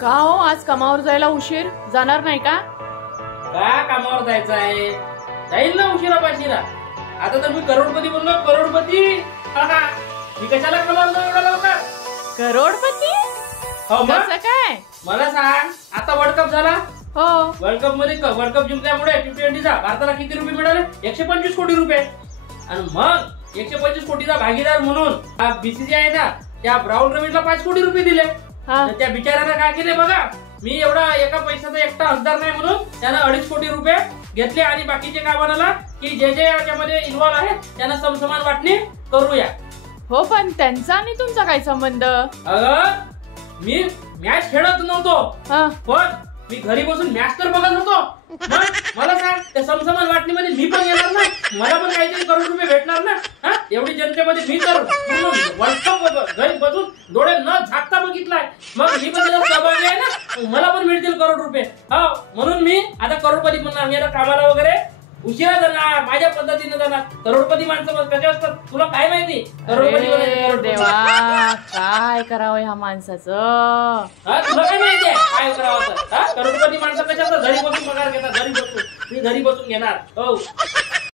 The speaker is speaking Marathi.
का हो आज कामावर जायला उशीर जाणार नाही का? कामावर जायचं आहे, जाईल ना उशिरा पाशिरा. आता तर मी करोडपती बनलो, करोडपती. मी कशाला कामावर जाऊ एवढा लवकर? करोडपती हो मग कसं काय? मला सांग, आता वर्ल्ड कप झाला. हो वर्ल्ड कप मध्ये वर्ल्ड कप जिंकल्यामुळे T20चा भारताला किती रुपये मिळाले? 125 कोटी रुपये. आणि मग 125 कोटीचा भागीदार म्हणून BCCI ना त्या ब्राऊन रवीला 5 कोटी रुपये दिले. तर त्या बिचाऱ्यानं काय केले बघा, मी एवढा एका पैशाचा एकटा हसदार नाही म्हणून त्यानं 2.5 कोटी रुपये घेतले आणि बाकीचे काय म्हणाला की जे जे याच्यामध्ये इन्व्हॉल्व आहे त्यांना समसमान वाटणी करूया. हो पण त्यांचा आणि तुमचा काय संबंध? अगं मी मॅच खेळत नव्हतो, पण मी घरी बसून मॅच तर बघत होतो. मग मला सांग, त्या समसमान वाटणीमध्ये मी पण येणार ना, मला पण काहीतरी करोड रुपये भेटणार ना. एवढी जनतेमध्ये मी तर वर्ल्ड कप घरी बसून डोळे न झाकता बघितलाय. मग मी पण त्याच्यात सहभागी आहे ना, मला पण मिळतील करोड रुपये. हो म्हणून मी आता करोडपती म्हणणार. मी आता कामाला वगैरे उशिरा जाणार, माझ्या पद्धतीने जाणार. करोडपती माणसं कसे असतात तुला काय माहिती? करोडपती देवा काय करावं ह्या माणसाचं? तुला काय माहितीये काय करावं? करोडपती माणसं कशा असतात? घरी बसून पगार घेतात. घरी बसून मी घरी बसून घेणार. हो